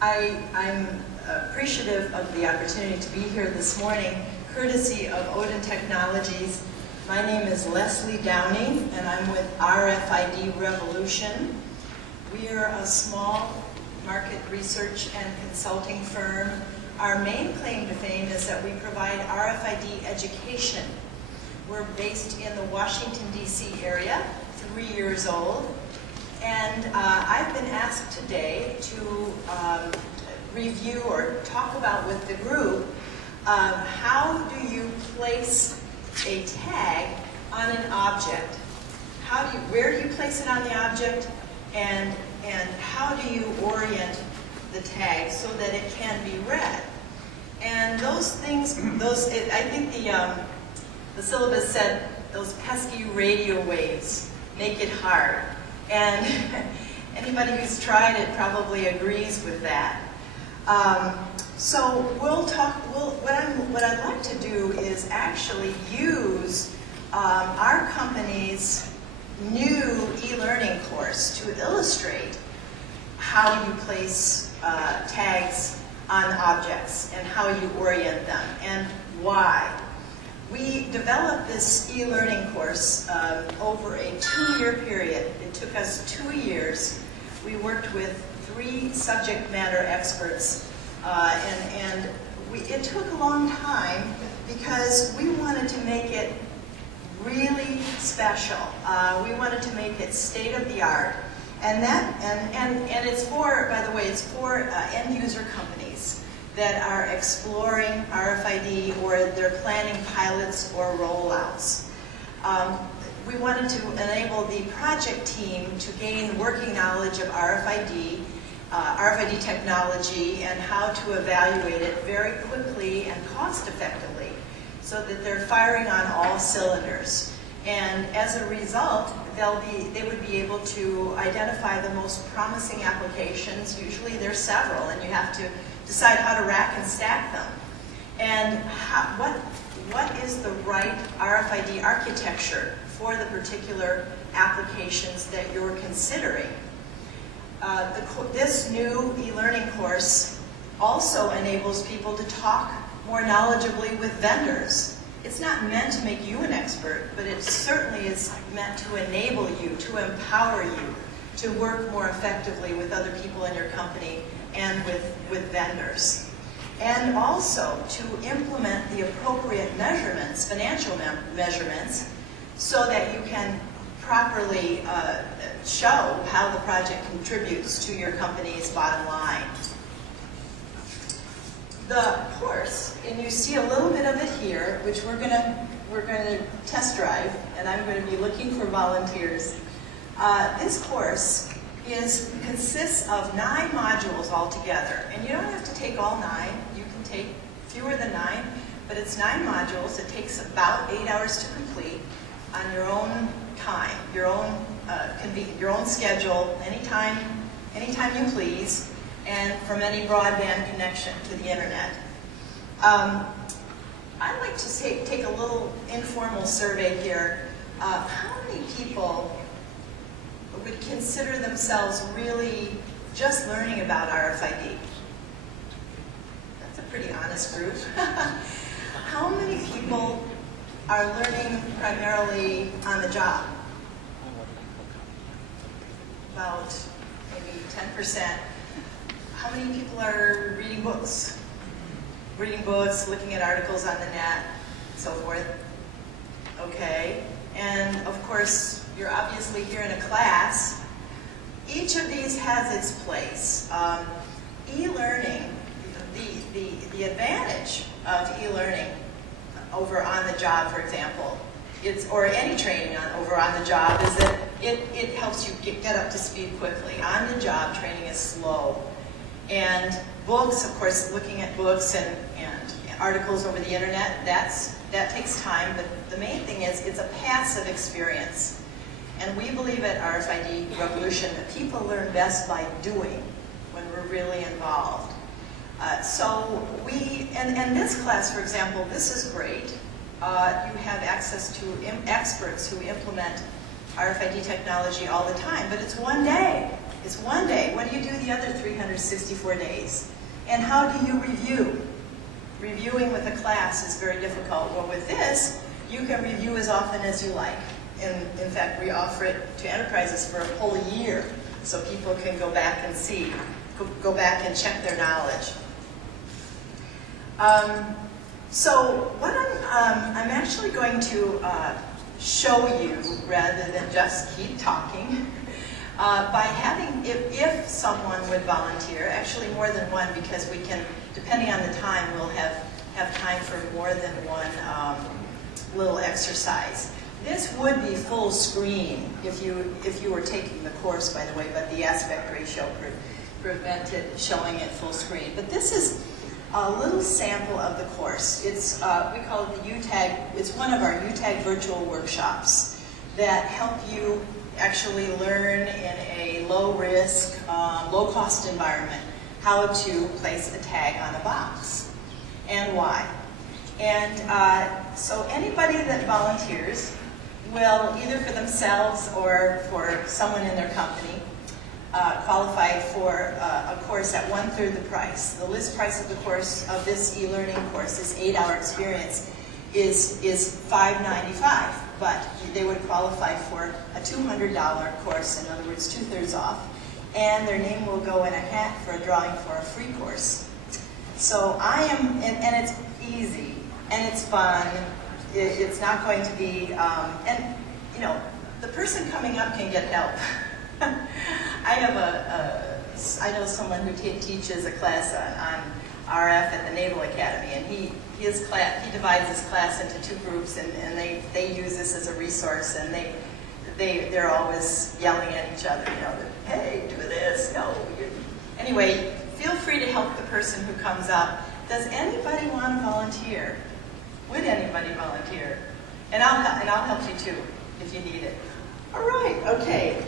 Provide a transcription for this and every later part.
I'm appreciative of the opportunity to be here this morning, courtesy of ODINtechnologies. My name is Leslie Downey, and I'm with RFID Revolution. We are a small market research and consulting firm. Our main claim to fame is that we provide RFID education. We're based in the Washington, D.C. area, 3 years old. And I've been asked today to review or talk about with the group how do you place a tag on an object? Where do you place it on the object, and how do you orient the tag so that it can be read? And those things, I think the syllabus said those pesky radio waves make it hard. And anybody who's tried it probably agrees with that. So what I'd like to do is actually use our company's new e-learning course to illustrate how you place tags on objects and how you orient them and why. We developed this e-learning course over a 2-year period. It took us 2 years. We worked with 3 subject matter experts, it took a long time because we wanted to make it really special. We wanted to make it state of the art, and it's for, by the way, it's for end user companies that are exploring RFID or they're planning pilots or rollouts. We wanted to enable the project team to gain working knowledge of RFID technology and how to evaluate it very quickly and cost effectively so that they're firing on all cylinders. And as a result, they would be able to identify the most promising applications. Usually there's several, and you have to decide how to rack and stack them. And what is the right RFID architecture for the particular applications that you're considering? This new e-learning course also enables people to talk more knowledgeably with vendors. It's not meant to make you an expert, but it certainly is meant to enable you, to empower you to work more effectively with other people in your company and with vendors. And also to implement the appropriate measurements, financial measurements, so that you can properly show how the project contributes to your company's bottom line. The course, and you see a little bit of it here, which we're going to test drive, and I'm going to be looking for volunteers. This course consists of 9 modules altogether, and you don't have to take all 9. You can take fewer than 9, but it's 9 modules. It takes about 8 hours to complete on your own time, your own schedule, anytime you please, and from any broadband connection to the internet. I'd like to take a little informal survey here. How many people would consider themselves really just learning about RFID? That's a pretty honest group. How many people are learning primarily on the job? About maybe 10%. How many people are reading books? Reading books, looking at articles on the net, so forth. Okay. And of course, you're obviously here in a class. Each of these has its place. E-learning, the advantage of e-learning over on the job, for example, or any training over on the job, is that it helps you get up to speed quickly. On the job, training is slow. And books, of course, looking at books and articles over the internet, that takes time, but the main thing is it's a passive experience. And we believe at RFID Revolution that people learn best by doing when we're really involved. And this class, for example, this is great. You have access to experts who implement RFID technology all the time, but it's one day. It's one day. What do you do the other 364 days? And how do you review? Reviewing with a class is very difficult. Well, with this, you can review as often as you like. In fact, we offer it to enterprises for a whole year, so people can go back and see, go back and check their knowledge. So what I'm actually going to show you, rather than just keep talking, by having, if someone would volunteer, actually more than one, because we can, depending on the time, we'll have time for more than one little exercise. This would be full screen if you were taking the course, by the way, but the aspect ratio prevented showing it full screen. But this is a little sample of the course. It's we call it the UTAG. It's one of our UTAG virtual workshops that help you actually learn in a low-risk, low-cost environment how to place a tag on a box and why. And so anybody that volunteers will, either for themselves or for someone in their company, qualify for a course at 1/3 the price. The list price of the course, of this e-learning course, this 8-hour experience, is $595, but they would qualify for a $200 course, in other words, 2/3 off, and their name will go in a hat for a drawing for a free course. So I am, and it's easy, and it's fun. It's not going to be, and you know, the person coming up can get help. I know someone who teaches a class on RF at the Naval Academy, and he divides his class into 2 groups, and they use this as a resource, and they're always yelling at each other, you know, hey, do this, no. Anyway, feel free to help the person who comes up. Does anybody want to volunteer? Would anybody volunteer? And I'll help you too, if you need it. All right, okay.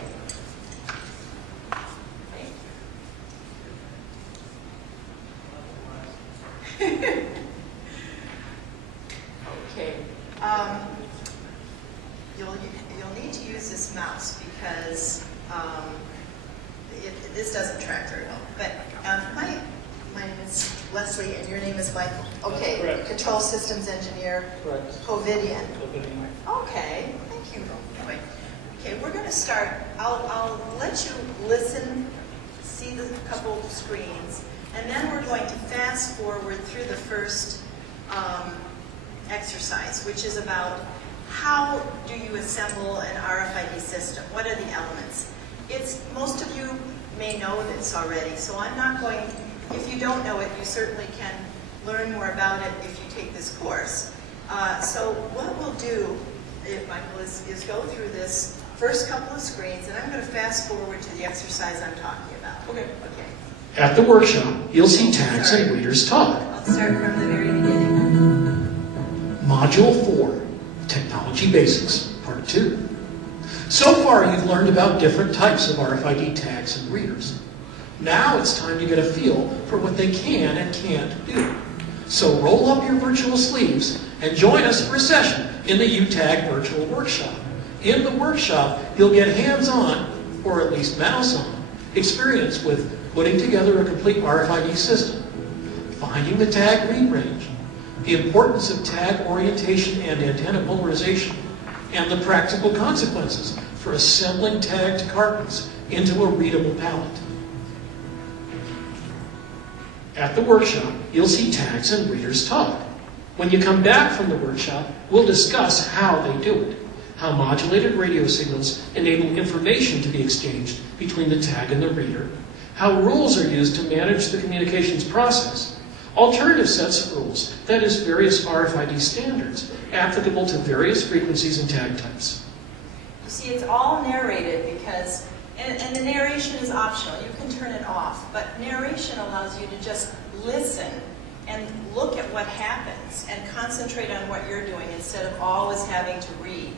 Okay. You'll need to use this mouse because this doesn't track very well. But my name is Leslie, and your name is Michael. Okay. Correct. Control Systems Engineer. Correct. COVIDian. COVIDian. Okay. Thank you. Anyway, okay, we're going to start. I'll let you listen, see the couple of screens, and then we're going to fast forward through the first exercise, which is about how do you assemble an RFID system? What are the elements? Most of you may know this already, so I'm not going, if you don't know it, you certainly can learn more about it if you take this course. So what we'll do, Michael, is go through this first couple of screens, and I'm going to fast forward to the exercise I'm talking about. Okay. Okay. At the workshop, you'll see tags and readers talk. I'll start from the very beginning. Module 4, Technology Basics, Part 2. So far, you've learned about different types of RFID tags and readers. Now it's time to get a feel for what they can and can't do. So roll up your virtual sleeves and join us for a session in the UTAG Virtual Workshop. In the workshop, you'll get hands-on, or at least mouse-on, experience with putting together a complete RFID system, finding the tag read range, the importance of tag orientation and antenna polarization, and the practical consequences for assembling tagged cartons into a readable pallet. At the workshop, you'll see tags and readers talk. When you come back from the workshop, we'll discuss how they do it, how modulated radio signals enable information to be exchanged between the tag and the reader, how rules are used to manage the communications process, alternative sets of rules, that is, various RFID standards applicable to various frequencies and tag types. You see, it's all narrated because, and the narration is optional. You can turn it off, but narration allows you to just listen and look at what happens and concentrate on what you're doing instead of always having to read.